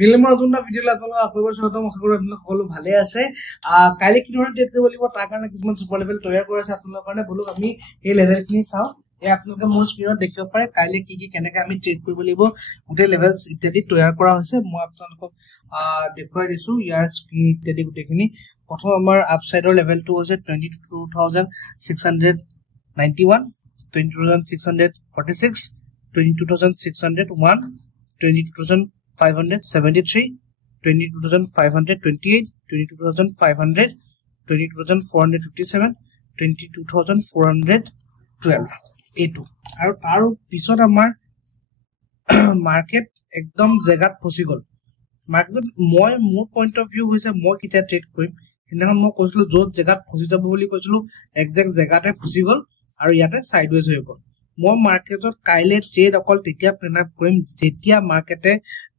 ফিল্মৰ নতুন ভিডিঅ' আপোনালোকক আকৌ স্বাগতম আশা কৰোঁ আপোনালোক সকলো ভালে আছে কাইলে কি ধৰণে ট্ৰেড কৰিব লাগিব তাৰ কাৰণে কিছুমান সুপাৰ লেভেল তৈয়াৰ কৰি আছে আপোনালোকৰ কাৰণে বলক আমি এই লেভেলখিনি চাওঁ এই আপোনালোকে মোৰ স্ক্ৰীনত দেখিব পাৰে কাইলে কি কেনেকৈ আমি ট্ৰেড কৰিব লাগিব গোটেই লেভেলছ ইত্যাদি তৈয়াৰ কৰা হৈছে মই আপোনালোকক দেখুৱাই দিছো ইয়াৰ স্ক্ৰীন ইত্যাদি গোটেইখিনি প্ৰথম আমাৰ আপসাইডৰ লেভেলটো হৈছে 22691 22646 22601 22573 22528 22500 22457 22412 এটো আৰু তাৰ পিছত আমাৰ মাৰ্কেট একদম জেগাত ফসি গল মাৰ্কেট মই মোৰ পইণ্ট অফ ভিউ হৈছে মই কিটা ট্ৰেড কৰিম হিনাখন মই কৈছিলো যত জেগাত ফসি যাব বুলি কৈছিলো একজেক্ট জেগাতে ফসি গল আৰু ইয়াতে সাইডৱেজ হৈ গল মই মাৰ্কেটত কাইলে ট্ৰেড অকল তেতিয়া প্লেন আপ কৰিম যেতিয়া মাৰ্কেটে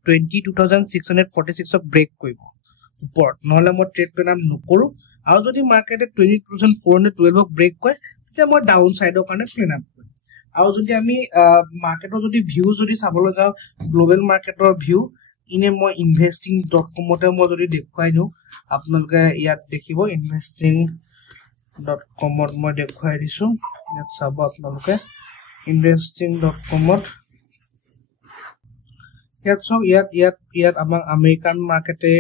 22646 ক ব্ৰেক কৰিব ওপৰত নহলে মই ট্ৰেড প্লেন আপ নকৰো আৰু যদি মাৰ্কেটে 22412 ক ব্ৰেক কৰে তেতিয়া মই ডাউন সাইডৰ কাৰণে প্লেন আপ কৰিম আৰু যদি আমি মাৰ্কেটৰ যদি ভিউ যদি চাবলৈ যাও গ্লোবাল মাৰ্কেটৰ ভিউ ইনে মই investing.com তে মই যদি দেখুৱাই দিও আপোনালোকে ইয়াত দেখিব investing.com ত মই দেখুৱাই দিছো ইয়াত চাব আপোনালোকে investing.com ত ইয়াত আমাক আমেৰিকান মাৰ্কেটে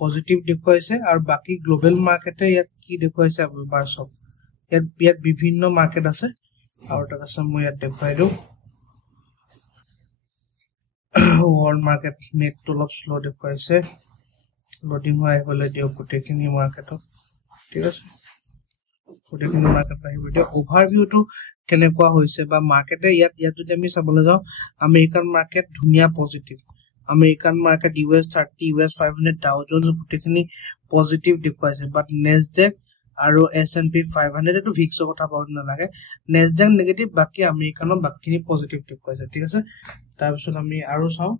পজিটিভ দেখুৱাইছে আৰু বাকি গ্লোবাল মাৰ্কেটে ইয়াত কি দেখুৱাইছে আপোনাৰ সব ইয়াত বিভিন্ন মাৰ্কেট আছে আৰু তাৰ পাছত মই ইয়াত দেখুৱাই দিও world market net to lot slow দেখুৱাইছে লোডিং হৈ গলে দিও গোটেইখিনি মাৰ্কেটত ঠিক আছে গোটেইখিনি মাৰ্কেট আহিব দিও ওভাৰভিউ টো কেনেকুৱা হৈছে বা মাৰ্কেটে ইয়াত যদি আমি চাবলৈ যাও আমেৰিকান মাৰ্কেট ধুনিয়া positive American market US 30 US 500 Dow Jones গোটেইখিনি পজিটিভ দেখুৱাইছে বাট নেসডেক আৰু S&P 500 এটো ভিক্সৰ কথা পাউন নালাগে নেসডেক নেগেটিভ বাকি আমেৰিকানৰ বাকিনি পজিটিভ দেখুৱাইছে ঠিক আছে তাৰ পিছত আমি আৰু চাও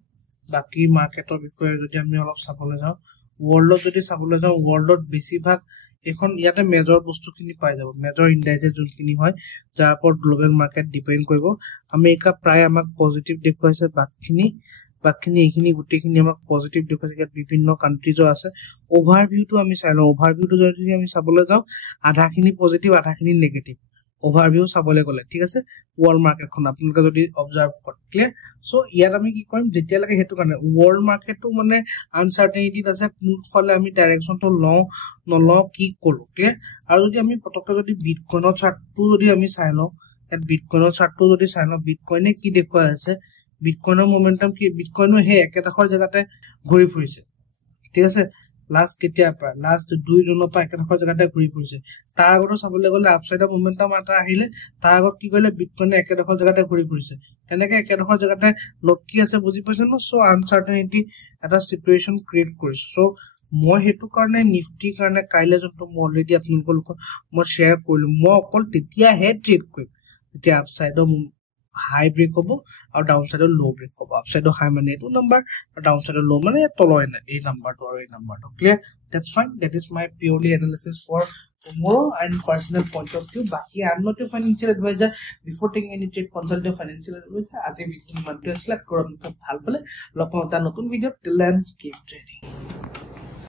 বাকি মাৰ্কেটৰ বিষয়ে যদি আমি অলপ চাবলৈ যাও ওয়াৰ্ল্ডত যদি চাবলৈ যাও ওয়াৰ্ল্ডত বেছিভাগ এখন ইয়াতে মেজৰ বস্তুখিনি পাই যাব মেজৰ ইন্ডাইসে যোনখিনি হয় যাৰ ওপৰত গ্লোবাল মাৰ্কেট ডিপেন্ড কৰিব আমেৰিকা প্ৰায় আমাক পজিটিভ দেখুৱাইছে বাকিনি এইখিনি গুটেখিনি আমাক পজিটিভ দেখুৱাইছে বিভিন্ন কান্ট্ৰিজো আছে ওভাৰভিউটো আমি চাই লও ওভাৰভিউটো যদি আমি চাবলৈ যাও আধাখিনি পজিটিভ আধাখিনি নেগেটিভ ওভাৰভিউ চাবলৈ গলে ঠিক আছে ওয়াৰ্ল্ড মাৰ্কেটখন আপোনালোকে যদি অবজাৰ্ভ কৰে ক্লিয়াৰ সো ইয়াত আমি কি কৰিম যেতিয়া লাগে হেতু কাৰণে ওয়াৰ্ল্ড মাৰ্কেটটো মানে আনসাৰ্টেনিটি আছে কোনফালে আমি ডাইৰেকশনটো নলও কি কৰো ক্লিয়াৰ আৰু যদি আমি পটককে যদি বিটকয়েনৰ চাৰ্টটো যদি আমি চাই লও ইয়াত বিটকয়েনৰ চাৰ্টটো যদি চাই লও বিটকয়েনে কি দেখুৱাই আছে বিটকয়েনৰ মোমেন্টাম কি বিটকয়েনো হে একেডখৰ জায়গাতে ঘূৰি ফুৰিছে ঠিক আছে লাষ্ট কেতিয়া পৰা লাষ্ট 2 জুনৰ পৰা একেডখৰ জায়গাতে ঘূৰি ফুৰিছে তাৰ আগতে চাবলৈ গলে আপসাইডৰ মোমেন্টাম এটা আহিলে তাৰ আগত কি কৰিলে বিটকয়েনে একেডখৰ জায়গাতে ঘূৰি ফুৰিছে তেনেকে একেডখৰ জায়গাতে লটকি আছে বুজি পাইছে ন সো আনসাৰ্টেনিটি এটা সিচুৱেচন ক্ৰিয়েট কৰিছে সো মই হেতু কাৰণে নিফটি কাৰণে কাইলে যোনটো মই অলৰেডি আপোনালোকক মই শেয়াৰ কৰিলো মই অকল তেতিয়া হে ট্ৰেড কৰিম তেতিয়া আপসাইডৰ হাই ব্ৰেক হ'ব আৰু ডাউন সাইডৰ লো ব্ৰেক হ'ব আপ সাইডৰ হাই মানে এটো নাম্বাৰ আৰু ডাউন সাইডৰ লো মানে তলয় না এই নাম্বাৰটো আৰু এই নাম্বাৰটো clear that's fine that is my purely analysis for tomorrow and personal point of view বাকি I am not a financial advisor before taking any trade consult a financial advisor আজি ভিডিও মানটো আসলে কৰম ভাল পালে লগ পাম এটা নতুন video till then keep trading